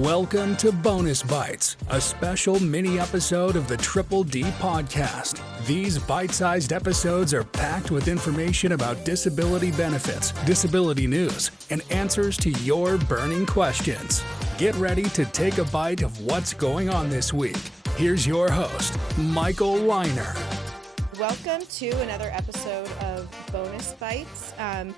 Welcome to Bonus Bytes, a special mini episode of the Triple D podcast. These bite-sized episodes are packed with information about disability benefits, disability news, and answers to your burning questions. Get ready to take a bite of what's going on this week. Here's your host, Michael Weiner. Welcome to another episode of Bonus Bytes.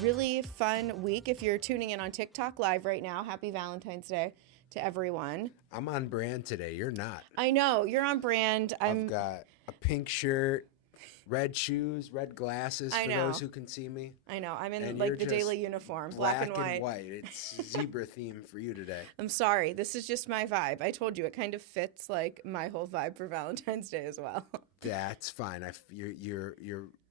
Really fun week. If you're tuning in on TikTok live right now, happy Valentine's Day to everyone. I'm on brand today. You're not. I know. You're on brand. I've got a pink shirt, red shoes, red glasses for those who can see me. I know. I'm in like the daily uniform, black and white. It's zebra theme for you today. I'm sorry. This is just my vibe. I told you it kind of fits like my whole vibe for Valentine's Day as well. That's fine. Your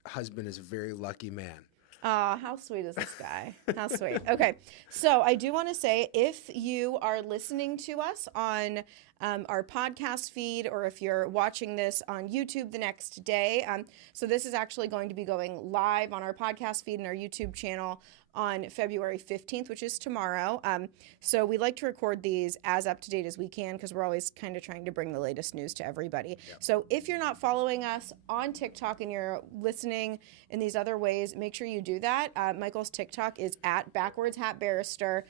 husband is a very lucky man. Oh, how sweet is this guy? How sweet. Okay, so I do want to say, if you are listening to us on our podcast feed, or if you're watching this on YouTube the next day, so this is actually going to be going live on our podcast feed and our YouTube channel on February 15th, which is tomorrow. So we like to record these as up to date as we can because we're always kind of trying to bring the latest news to everybody. Yep. So if you're not following us on TikTok and you're listening in these other ways, make sure you do that. Michael's TikTok is at Backwards Hat Barrister.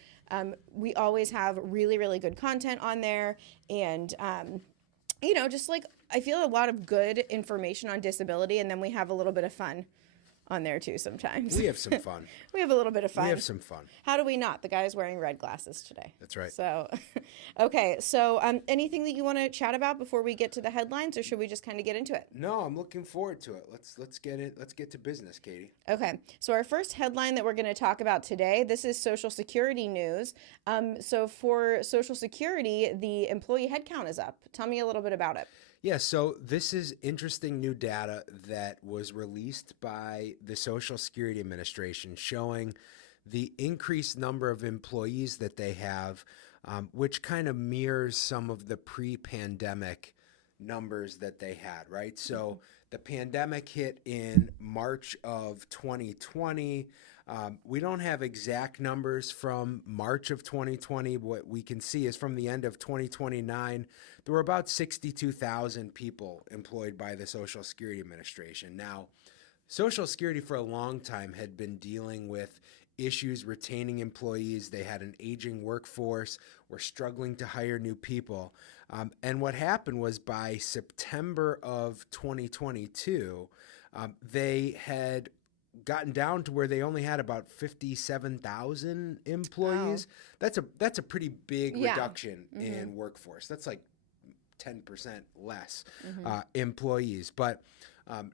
We always have really, really good content on there. And, just like I feel a lot of good information on disability, and then we have a little bit of fun on there too sometimes. We have some fun. We have a little bit of fun. We have some fun. How do we not? The guy's wearing red glasses today. That's right. So, okay. So anything that you want to chat about before we get to the headlines, or should we just kind of get into it? No, I'm looking forward to it. Let's get to business, Katie. Okay. So our first headline that we're going to talk about today, this is Social Security news. So for Social Security, the employee headcount is up. Tell me a little bit about it. Yeah, so this is interesting new data that was released by the Social Security Administration showing the increased number of employees that they have, which kind of mirrors some of the pre-pandemic numbers that they had, right? So the pandemic hit in March of 2020. We don't have exact numbers from March of 2020. What we can see is from the end of 2029, there were about 62,000 people employed by the Social Security Administration. Now, Social Security for a long time had been dealing with issues retaining employees. They had an aging workforce, were struggling to hire new people. And what happened was by September of 2022, they had gotten down to where they only had about 57,000 employees. Wow. That's a pretty big reduction in workforce. That's like 10% less employees. But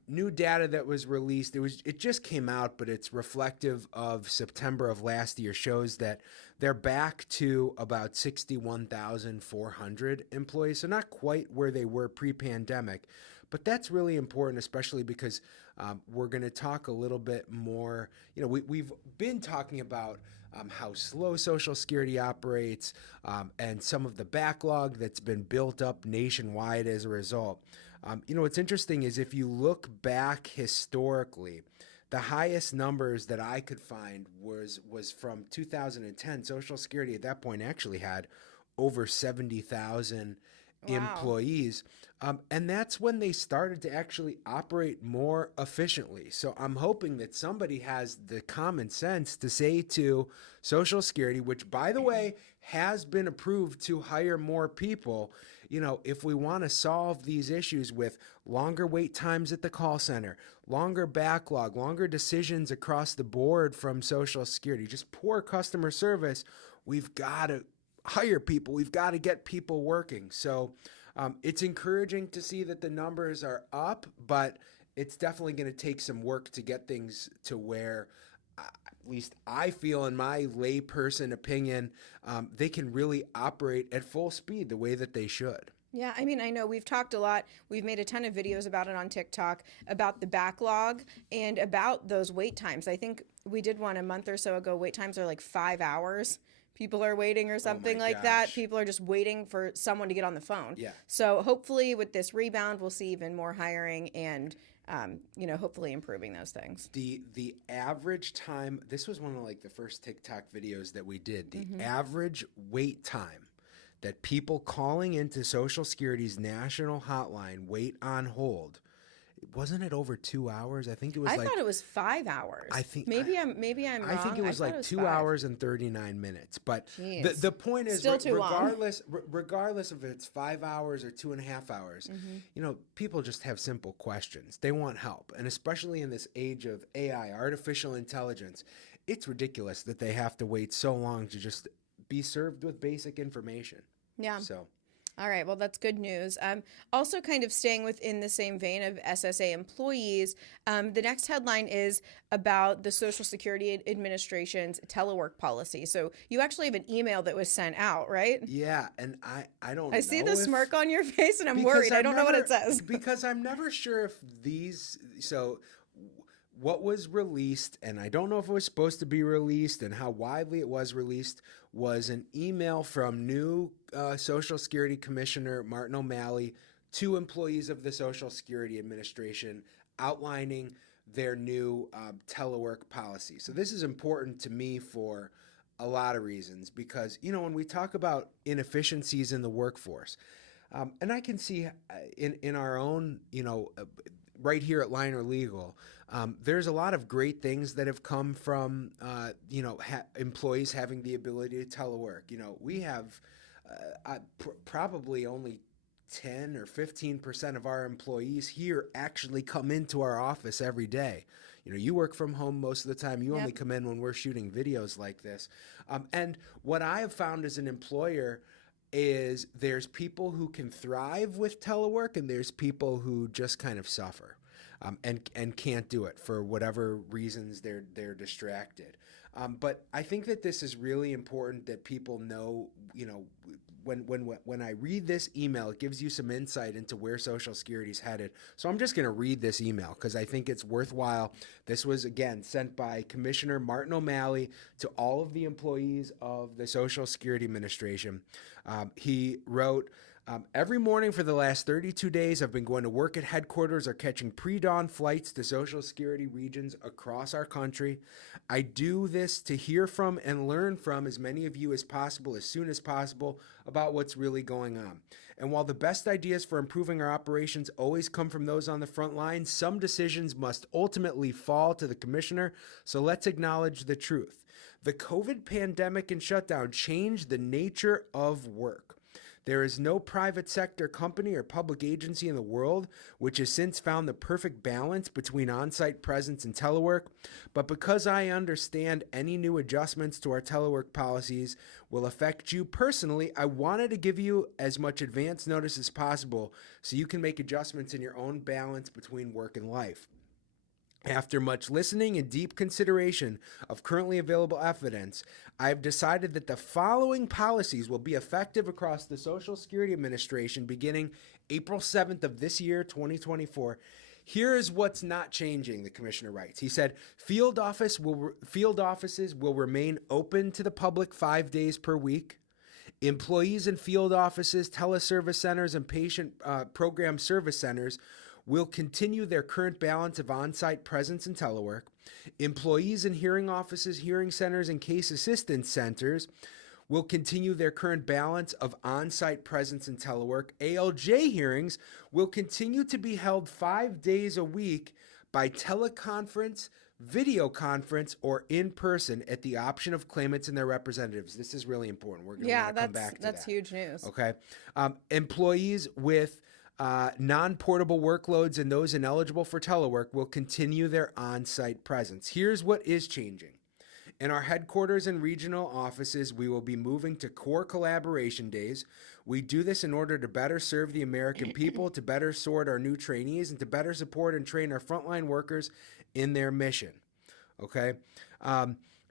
new data that was released, it just came out, but it's reflective of September of last year, shows that they're back to about 61,400 employees. So not quite where they were pre-pandemic. But that's really important, especially because we're going to talk a little bit more. We've been talking about how slow Social Security operates and some of the backlog that's been built up nationwide as a result. What's interesting is if you look back historically, the highest numbers that I could find was from 2010. Social Security at that point actually had over 70,000 employees. And that's when they started to actually operate more efficiently. So I'm hoping that somebody has the common sense to say to Social Security, which, by the way, has been approved to hire more people, if we want to solve these issues with longer wait times at the call center, longer backlog, longer decisions across the board from Social Security, just poor customer service, we've got to hire people. We've got to get people working. So it's encouraging to see that the numbers are up, but it's definitely going to take some work to get things to where, at least I feel in my layperson opinion, they can really operate at full speed the way that they should. Yeah, I mean, I know we've talked a lot. We've made a ton of videos about it on TikTok, about the backlog and about those wait times. I think we did one a month or so ago. Wait times are like 5 hours. People are waiting or something like that. People are just waiting for someone to get on the phone. Yeah. So hopefully with this rebound, we'll see even more hiring and, hopefully improving those things. The average time, this was one of like the first TikTok videos that we did. The average wait time that people calling into Social Security's national hotline wait on hold. Wasn't it over 2 hours? I think it was I thought it was 5 hours. I think maybe I'm wrong. I think it was like 2 5. hours and 39 minutes. But Jeez. the point is, Still too long. regardless if it's 5 hours or 2.5 hours, you know, people just have simple questions. They want help, and especially in this age of AI, artificial intelligence, it's ridiculous that they have to wait so long to just be served with basic information. Yeah. So. All right, well, that's good news. Also, kind of staying within the same vein of SSA employees, the next headline is about the Social Security Administration's telework policy. So you actually have an email that was sent out, right? Yeah, and I don't know. I see the smirk on your face, and I'm worried. I don't know what it says. Because I'm never sure if these... So what was released, and I don't know if it was supposed to be released and how widely it was released, was an email from new Social Security Commissioner Martin O'Malley to employees of the Social Security Administration outlining their new telework policy. So this is important to me for a lot of reasons because, you know, when we talk about inefficiencies in the workforce, and I can see in our own, you know, right here at Liner Legal, there's a lot of great things that have come from, you know, employees having the ability to telework. You know, we have probably only 10 or 15% of our employees here actually come into our office every day. You know, you work from home most of the time. You only come in when we're shooting videos like this. And what I have found as an employer is there's people who can thrive with telework and there's people who just kind of suffer and can't do it for whatever reasons they're distracted. But I think that this is really important that people know, you know, when I read this email, it gives you some insight into where Social Security is headed. So I'm just going to read this email because I think it's worthwhile. This was, again, sent by Commissioner Martin O'Malley to all of the employees of the Social Security Administration. He wrote, every morning for the last 32 days, I've been going to work at headquarters or catching pre-dawn flights to Social Security regions across our country. I do this to hear from and learn from as many of you as possible, as soon as possible, about what's really going on. And while the best ideas for improving our operations always come from those on the front lines, some decisions must ultimately fall to the commissioner, so let's acknowledge the truth. The COVID pandemic and shutdown changed the nature of work. There is no private sector company or public agency in the world which has since found the perfect balance between on-site presence and telework. But because I understand any new adjustments to our telework policies will affect you personally, I wanted to give you as much advance notice as possible so you can make adjustments in your own balance between work and life. After much listening and deep consideration of currently available evidence, I have decided that the following policies will be effective across the Social Security Administration beginning April 7th of this year, 2024. Here is what's not changing, the commissioner writes. He said, field offices will remain open to the public 5 days per week. Employees in field offices, teleservice centers, and patient program service centers will continue their current balance of on-site presence and telework. Employees in hearing offices, hearing centers, and case assistance centers will continue their current balance of on-site presence and telework. ALJ hearings will continue to be held 5 days a week by teleconference, video conference, or in person at the option of claimants and their representatives. This is really important. We're going to come back to that. That's huge news. Okay. Employees with non-portable workloads and those ineligible for telework will continue their on-site presence. Here's what is changing. In our headquarters and regional offices, we will be moving to core collaboration days. We do this in order to better serve the American people, to better sort our new trainees, and to better support and train our frontline workers in their mission. Okay?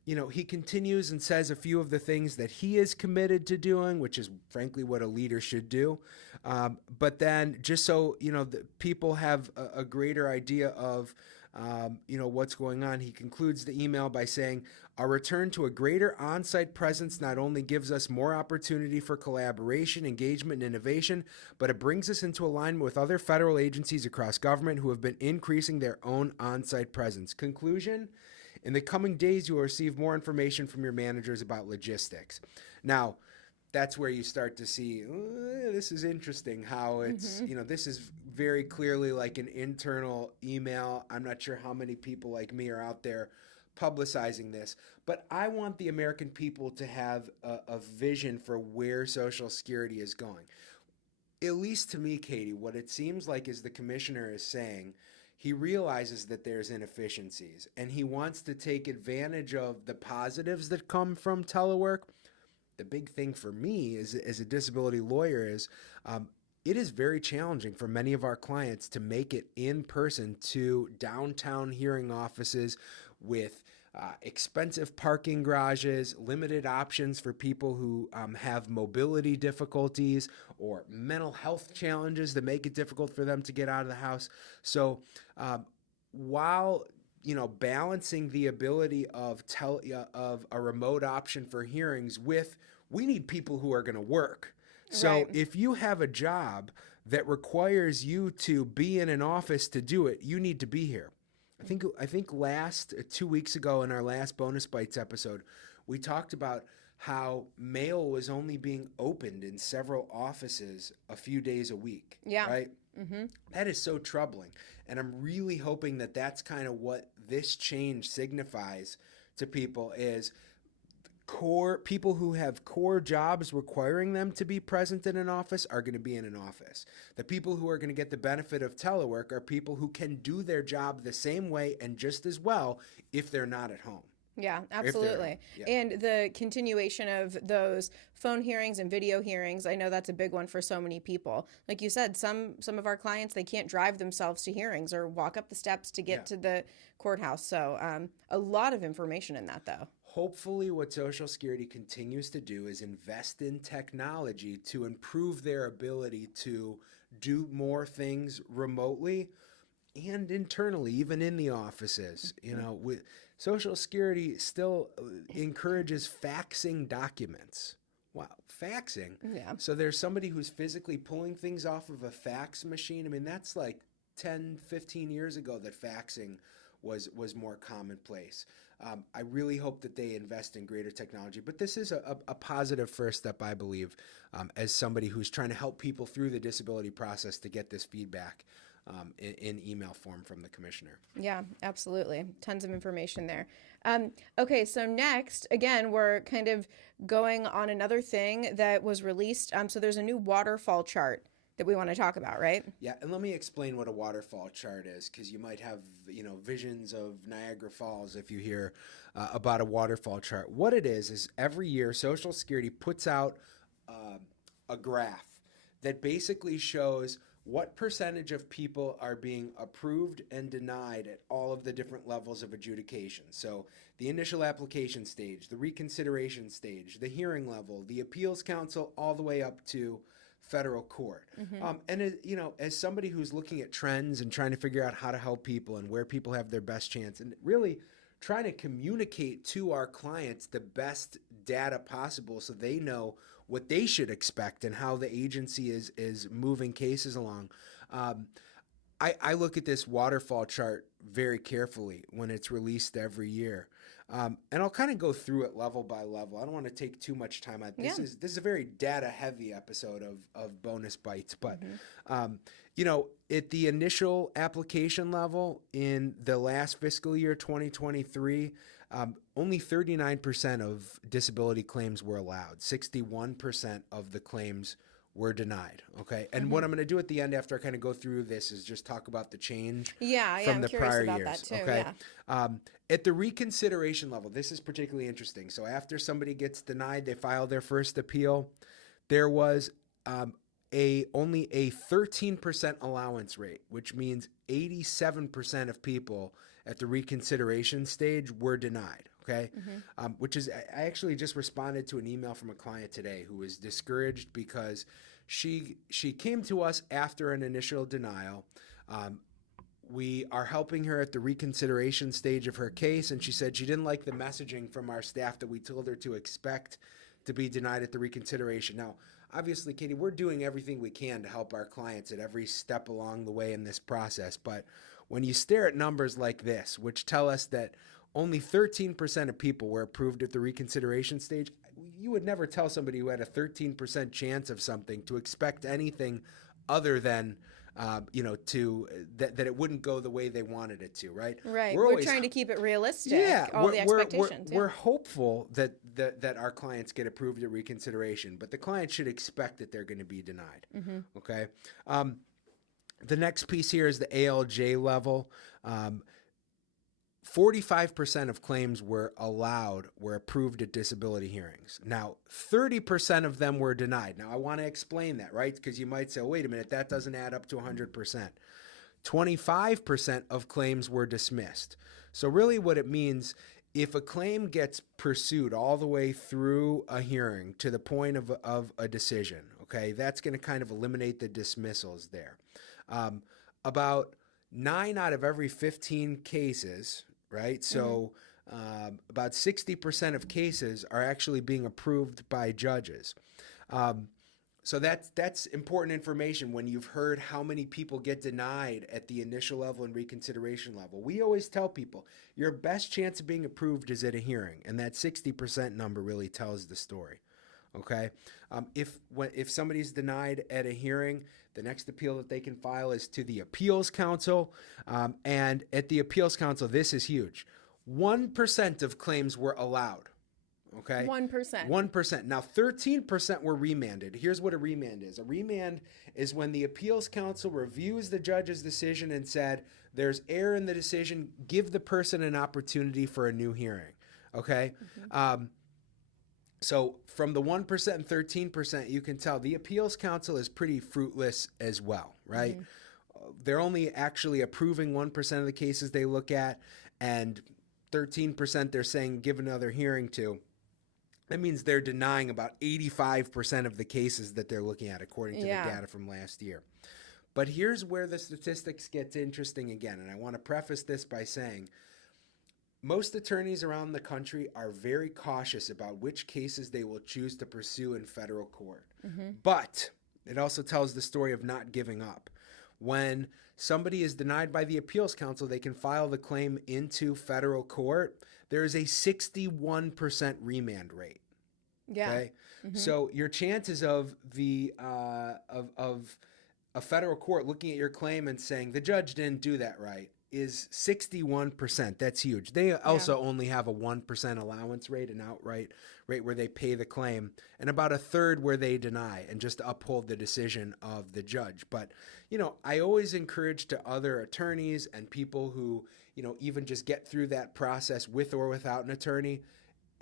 You know, he continues and says a few of the things that he is committed to doing, which is frankly what a leader should do. But then just so, you know, the people have a greater idea of, you know, what's going on, he concludes the email by saying, our return to a greater on-site presence not only gives us more opportunity for collaboration, engagement, and innovation, but it brings us into alignment with other federal agencies across government who have been increasing their own on-site presence. Conclusion? In the coming days, you will receive more information from your managers about logistics. Now, that's where you start to see, this is interesting how it's, this is very clearly like an internal email. I'm not sure how many people like me are out there publicizing this, but I want the American people to have a vision for where Social Security is going. At least to me, Katie, what it seems like is the commissioner is saying he realizes that there's inefficiencies and he wants to take advantage of the positives that come from telework. The big thing for me as a disability lawyer is it is very challenging for many of our clients to make it in person to downtown hearing offices with expensive parking garages, limited options for people who have mobility difficulties or mental health challenges that make it difficult for them to get out of the house. So while balancing the ability of a remote option for hearings with, we need people who are going to work. So Right. if you have a job that requires you to be in an office to do it, you need to be here. I think last 2 weeks ago in our last Bonus Bytes episode, we talked about how mail was only being opened in several offices a few days a week. Yeah. Right? Mm-hmm. That is so troubling. And I'm really hoping that that's kind of what this change signifies to people is people who have core jobs requiring them to be present in an office are going to be in an office. The people who are going to get the benefit of telework are people who can do their job the same way and just as well if they're not at home. Yeah, absolutely. Yeah. And the continuation of those phone hearings and video hearings, I know that's a big one for so many people. Like you said, some of our clients, they can't drive themselves to hearings or walk up the steps to get to the courthouse. So a lot of information in that, though. Hopefully what Social Security continues to do is invest in technology to improve their ability to do more things remotely and internally, even in the offices. With Social Security still encourages faxing documents. Wow, faxing? Yeah. So there's somebody who's physically pulling things off of a fax machine. I mean, that's like 10, 15 years ago that faxing was more commonplace. I really hope that they invest in greater technology, but this is a positive first step, I believe, as somebody who's trying to help people through the disability process to get this feedback in email form from the commissioner. Yeah, absolutely. Tons of information there. Okay, so next, again, we're kind of going on another thing that was released. So there's a new waterfall chart that we want to talk about, right? Yeah, and let me explain what a waterfall chart is, because you might have visions of Niagara Falls if you hear about a waterfall chart. What it is every year Social Security puts out a graph that basically shows what percentage of people are being approved and denied at all of the different levels of adjudication. So the initial application stage, the reconsideration stage, the hearing level, the appeals council, all the way up to federal court. And as somebody who's looking at trends and trying to figure out how to help people and where people have their best chance and really trying to communicate to our clients the best data possible so they know what they should expect and how the agency is moving cases along. I look at this waterfall chart very carefully when it's released every year. And I'll kind of go through it level by level. I don't want to take too much time on this. This is a very data heavy episode of Bonus Bytes, but at the initial application level in the last fiscal year 2023, only 39% of disability claims were allowed. 61% of the claims were denied. Okay. And what I'm going to do at the end after I kind of go through this is just talk about the change from I'm the curious prior about years. that too, okay. yeah. At the reconsideration level, this is particularly interesting. So after somebody gets denied, they file their first appeal. There was only a 13% allowance rate, which means 87% of people at the reconsideration stage were denied. Okay. Which is, I actually just responded to an email from a client today who was discouraged because she came to us after an initial denial. We are helping her at the reconsideration stage of her case, and she said she didn't like the messaging from our staff that we told her to expect to be denied at the reconsideration. Now, obviously, Katie, we're doing everything we can to help our clients at every step along the way in this process, but when you stare at numbers like this, which tell us that only 13% of people were approved at the reconsideration stage, you would never tell somebody who had a 13% chance of something to expect anything other than that it wouldn't go the way they wanted it to, right? Right. We're trying to keep it realistic. Yeah, all the expectations. We're hopeful that our clients get approved at reconsideration, but the client should expect that they're going to be denied. Mm-hmm. Okay. The next piece here is the ALJ level. 45% of claims were approved at disability hearings. Now, 30% of them were denied. Now, I want to explain that, right? Because you might say, oh, wait a minute, that doesn't add up to 100%. 25% of claims were dismissed. So really what it means, if a claim gets pursued all the way through a hearing to the point of a decision, okay, that's going to kind of eliminate the dismissals there. About 9 out of every 15 cases, right? So about 60% of cases are actually being approved by judges. So that's important information when you've heard how many people get denied at the initial level and reconsideration level. We always tell people your best chance of being approved is at a hearing, and that 60% number really tells the story. Okay, if somebody's denied at a hearing, the next appeal that they can file is to the Appeals Council, and at the Appeals Council, this is huge. 1% of claims were allowed. Okay, 1%. 1%. Now, 13% were remanded. Here's what a remand is. A remand is when the Appeals Council reviews the judge's decision and said, there's error in the decision, give the person an opportunity for a new hearing. Okay? Mm-hmm. So from the 1% and 13%, you can tell the Appeals Council is pretty fruitless as well, right? Mm-hmm. They're only actually approving 1% of the cases they look at, and 13% they're saying give another hearing to. That means they're denying about 85% of the cases that they're looking at, according to the data from last year. But here's where the statistics gets interesting again, and I want to preface this by saying most attorneys around the country are very cautious about which cases they will choose to pursue in federal court. Mm-hmm. But it also tells the story of not giving up. When somebody is denied by the Appeals Council, they can file the claim into federal court. There is a 61% remand rate. Yeah. Okay? Mm-hmm. So your chances of of a federal court looking at your claim and saying the judge didn't do that right is 61%. That's huge. They also only have a 1% allowance rate, an outright rate where they pay the claim, and about a third where they deny and just uphold the decision of the judge. But, I always encourage to other attorneys and people who, even just get through that process with or without an attorney,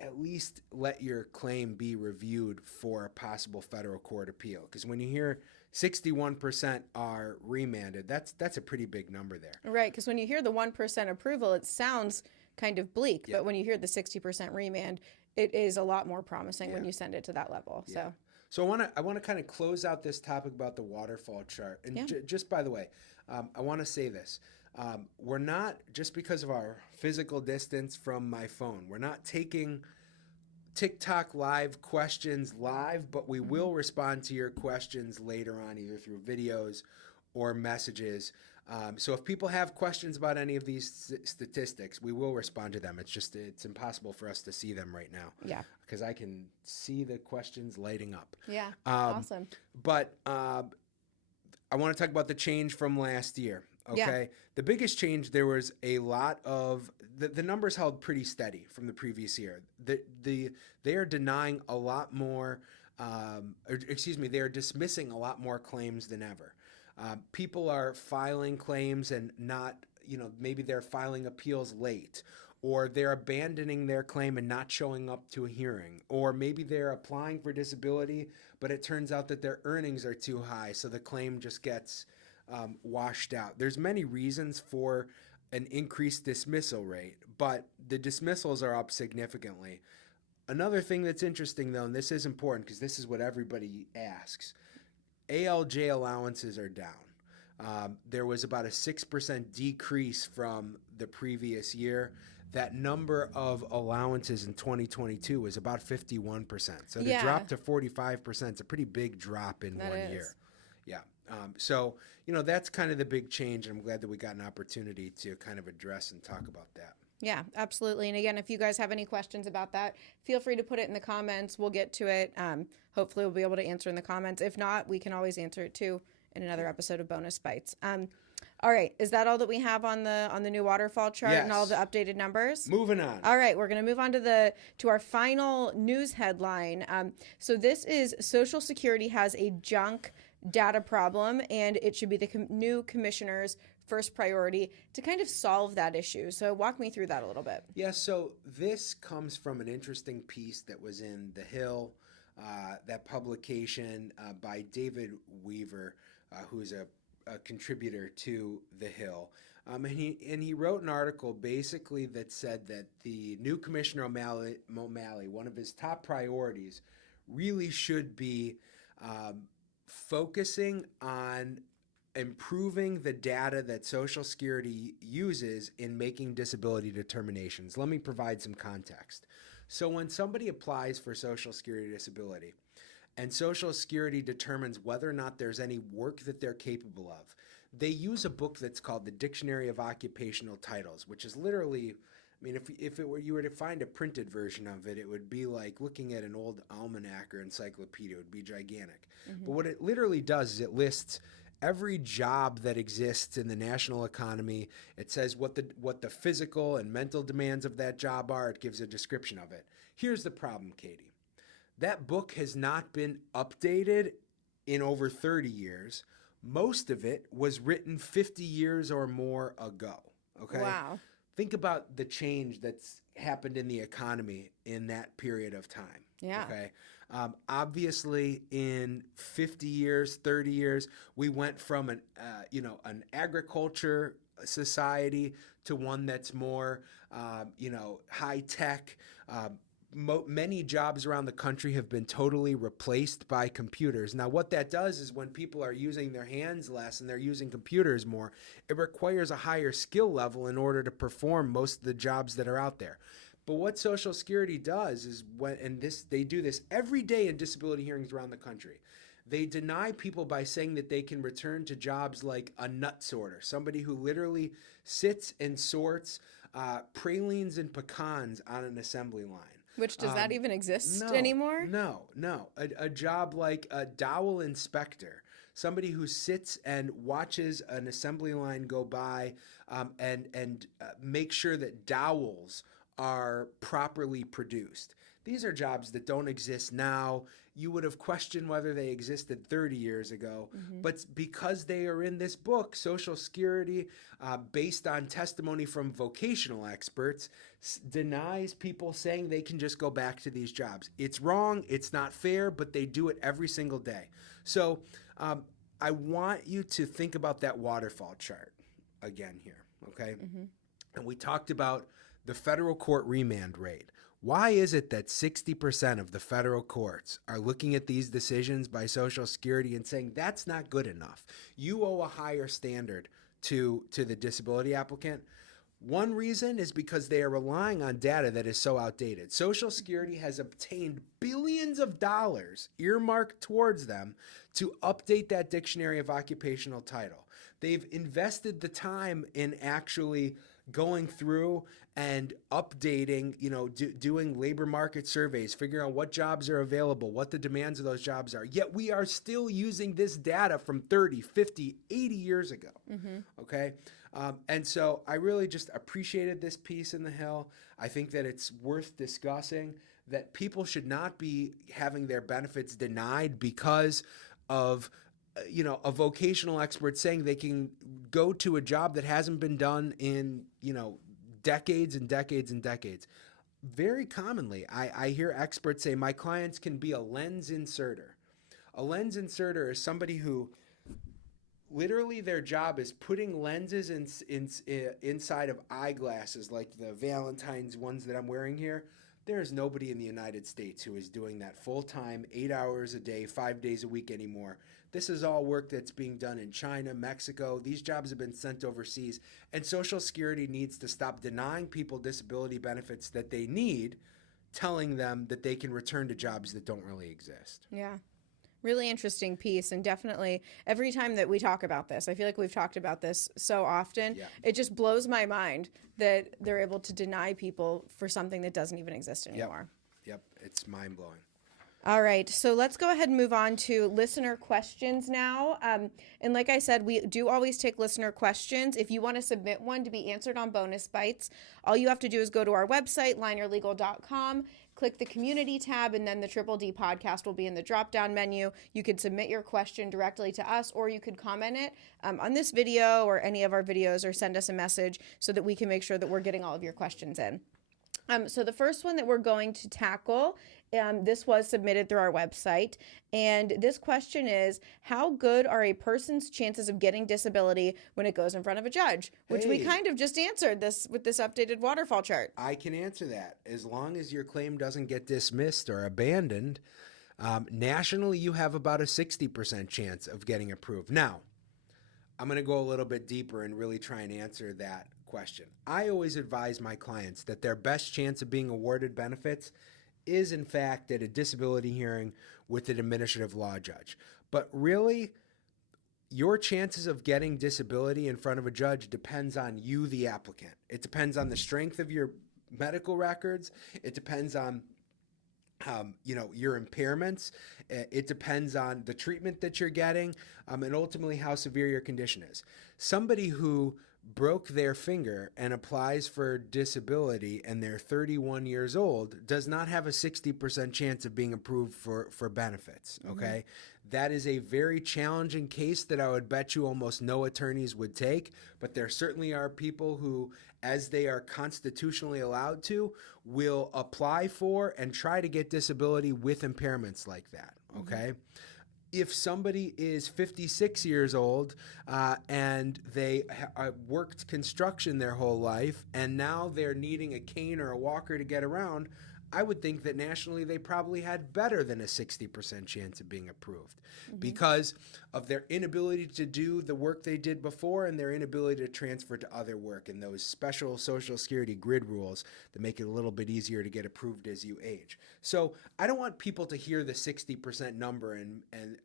at least let your claim be reviewed for a possible federal court appeal. Because when you hear 61% are remanded, that's a pretty big number there. Right, because when you hear the 1% approval, it sounds kind of bleak. But when you hear the 60% remand, it is a lot more promising when you send it to that level. Yeah. So I want to kind of close out this topic about the waterfall chart. And just by the way, I want to say this. We're not, just because of our physical distance from my phone, we're not taking TikTok live questions live, but we will respond to your questions later on, either through videos or messages. So if people have questions about any of these statistics, we will respond to them. It's impossible for us to see them right now. Yeah. Because I can see the questions lighting up. Yeah. Awesome. But I want to talk about the change from last year. Okay. Yeah. The biggest change, there was a lot of the numbers held pretty steady from the previous year. They are denying a lot more, they are dismissing a lot more claims than ever. People are filing claims and not, maybe they're filing appeals late, or they're abandoning their claim and not showing up to a hearing, or maybe they're applying for disability, but it turns out that their earnings are too high, so the claim just gets washed out. There's many reasons for an increased dismissal rate, but the dismissals are up significantly. Another thing that's interesting, though, and this is important because this is what everybody asks, ALJ allowances are down. There was about a 6% decrease from the previous year. That number of allowances in 2022 was about 51%. So the drop to 45% is a pretty big drop in 1 year. Yeah. So, that's kind of the big change, and I'm glad that we got an opportunity to kind of address and talk about that. Yeah, absolutely. And again, if you guys have any questions about that, feel free to put it in the comments. We'll get to it. Hopefully, we'll be able to answer in the comments. If not, we can always answer it too in another episode of Bonus Bytes. All right, is that all that we have on the new waterfall chart and all the updated numbers? Moving on. All right, we're going to move on to our final news headline. So this is Social Security has a junk data problem, and it should be the new commissioner's first priority to kind of solve that issue. So walk me through that a little bit. Yeah, so this comes from an interesting piece that was in The Hill, that publication by David Weaver, who is a contributor to The Hill. And he wrote an article basically that said that the new Commissioner O'Malley, one of his top priorities, really should be focusing on improving the data that Social Security uses in making disability determinations. Let me provide some context. So when somebody applies for Social Security disability and Social Security determines whether or not there's any work that they're capable of, they use a book that's called the Dictionary of Occupational Titles, which is literally, I mean, if it were, you were to find a printed version of it, it would be like looking at an old almanac or encyclopedia. It would be gigantic. But what it literally does is it lists every job that exists in the national economy. It says what the physical and mental demands of that job are. It gives a description of it. Here's the problem, Katie. That book has not been updated in over 30 years. Most of it was written 50 years or more ago. Okay? Wow. Think about the change that's happened in the economy in that period of time. Yeah. Okay. Obviously, in 50 years, 30 years, we went from an agriculture society to one that's more, high tech. Many jobs around the country have been totally replaced by computers. Now, what that does is when people are using their hands less and they're using computers more, it requires a higher skill level in order to perform most of the jobs that are out there. But what Social Security does is they do this every day in disability hearings around the country. They deny people by saying that they can return to jobs like a nut sorter, somebody who literally sits and sorts pralines and pecans on an assembly line. Which, does that even exist anymore? No. A job like a dowel inspector, somebody who sits and watches an assembly line go by and make sure that dowels are properly produced. These are jobs that don't exist now. You would have questioned whether they existed 30 years ago, but because they are in this book, Social Security, based on testimony from vocational experts, denies people saying they can just go back to these jobs. It's wrong, it's not fair, but they do it every single day. So I want you to think about that waterfall chart again here, okay? And we talked about the federal court remand rate. Why is it that 60% of the federal courts are looking at these decisions by Social Security and saying that's not good enough? You owe a higher standard to the disability applicant. One reason is because they are relying on data that is so outdated. Social Security has obtained billions of dollars earmarked towards them to update that Dictionary of Occupational Title. They've invested the time in actually going through and updating, doing labor market surveys, figuring out what jobs are available, what the demands of those jobs are. Yet we are still using this data from 30, 50, 80 years ago. Okay? And so I really just appreciated this piece in The Hill. I think that it's worth discussing, that people should not be having their benefits denied because of a vocational expert saying they can go to a job that hasn't been done in, decades and decades and decades. Very commonly, I hear experts say, my clients can be a lens inserter. A lens inserter is somebody who literally their job is putting lenses inside of eyeglasses, like the Valentine's ones that I'm wearing here. There is nobody in the United States who is doing that full-time, 8 hours a day, 5 days a week anymore. This is all work that's being done in China, Mexico. These jobs have been sent overseas. And Social Security needs to stop denying people disability benefits that they need, telling them that they can return to jobs that don't really exist. Yeah. Really interesting piece, and definitely every time that we talk about this, I feel like we've talked about this so often. Yeah. It just blows my mind that they're able to deny people for something that doesn't even exist anymore. Yep. It's mind blowing. All right, so let's go ahead and move on to listener questions now. And like I said, we do always take listener questions. If you want to submit one to be answered on Bonus Bytes, all you have to do is go to our website, linerlegal.com, click the community tab, and then the Triple D podcast will be in the drop-down menu. You could submit your question directly to us, or you could comment it on this video or any of our videos, or send us a message so that we can make sure that we're getting all of your questions in. So the first one that we're going to tackle, this was submitted through our website, and this question is, how good are a person's chances of getting disability when it goes in front of a judge? Which we kind of just answered this with this updated waterfall chart. I can answer that. As long as your claim doesn't get dismissed or abandoned, nationally you have about a 60% chance of getting approved. Now, I'm going to go a little bit deeper and really try and answer that question. I always advise my clients that their best chance of being awarded benefits is in fact at a disability hearing with an administrative law judge. But really, your chances of getting disability in front of a judge depends on you, the applicant. It depends on the strength of your medical records. It depends on your impairments. It depends on the treatment that you're getting, and ultimately how severe your condition is. Somebody who broke their finger and applies for disability and they're 31 years old does not have a 60% chance of being approved for benefits, okay? That is a very challenging case that I would bet you almost no attorneys would take, but there certainly are people who, as they are constitutionally allowed to, will apply for and try to get disability with impairments like that, okay? If somebody is 56 years old and they worked construction their whole life and now they're needing a cane or a walker to get around, I would think that nationally they probably had better than a 60% chance of being approved because of their inability to do the work they did before and their inability to transfer to other work and those special Social Security grid rules that make it a little bit easier to get approved as you age. So I don't want people to hear the 60% number and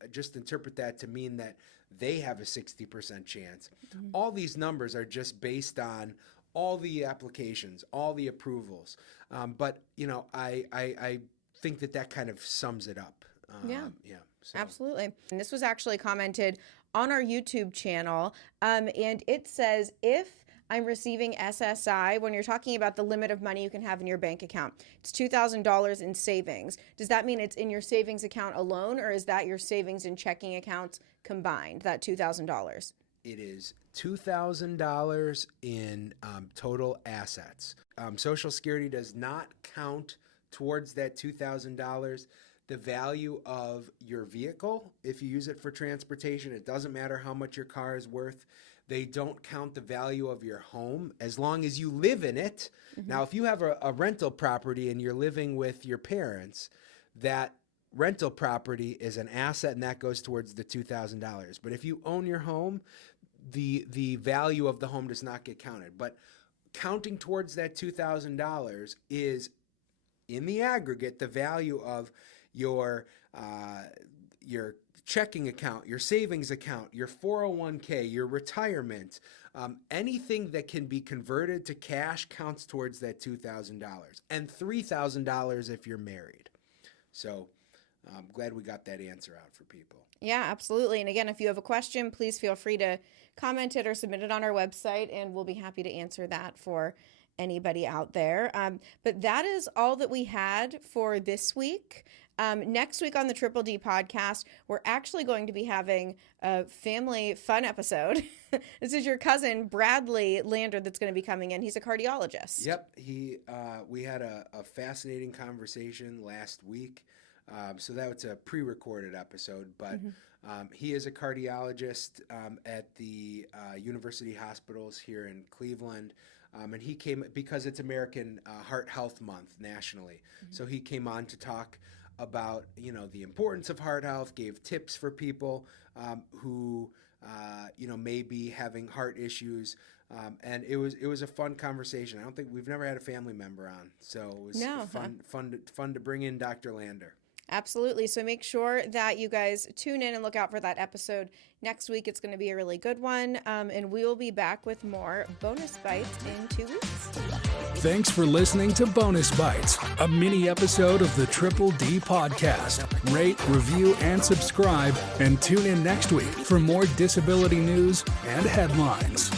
just interpret that to mean that they have a 60% chance. All these numbers are just based on all the applications, all the approvals. But, I think that kind of sums it up. So. Absolutely. And this was actually commented on our YouTube channel. And it says, if I'm receiving SSI, when you're talking about the limit of money you can have in your bank account, it's $2,000 in savings. Does that mean it's in your savings account alone, or is that your savings and checking accounts combined, that $2,000? It is $2,000 in total assets. Social Security does not count towards that $2,000 the value of your vehicle. If you use it for transportation, it doesn't matter how much your car is worth. They don't count the value of your home as long as you live in it. Now, if you have a rental property and you're living with your parents, that rental property is an asset and that goes towards the $2,000. But if you own your home, the value of the home does not get counted. But counting towards that $2,000 is, in the aggregate, the value of your checking account, your savings account, your 401k, your retirement, anything that can be converted to cash counts towards that $2,000, and $3,000 if you're married. So I'm glad we got that answer out for people. Yeah, absolutely. And again, if you have a question, please feel free to comment it or submit it on our website, and we'll be happy to answer that for anybody out there. But that is all that we had for this week. Next week on the Triple D podcast, we're actually going to be having a family fun episode. This is your cousin, Bradley Lander, that's going to be coming in. He's a cardiologist. Yep. We had a fascinating conversation last week. So that was a pre-recorded episode, but he is a cardiologist at the University Hospitals here in Cleveland. And he came because it's American Heart Health Month nationally. So he came on to talk about, the importance of heart health, gave tips for people who, may be having heart issues. And it was a fun conversation. We've never had a family member on. So it was fun to bring in Dr. Lander. Absolutely. So make sure that you guys tune in and look out for that episode next week. It's going to be a really good one. And we will be back with more Bonus Bytes in 2 weeks. Thanks for listening to Bonus Bytes, a mini episode of the Triple D podcast. Rate, review, and subscribe, and tune in next week for more disability news and headlines.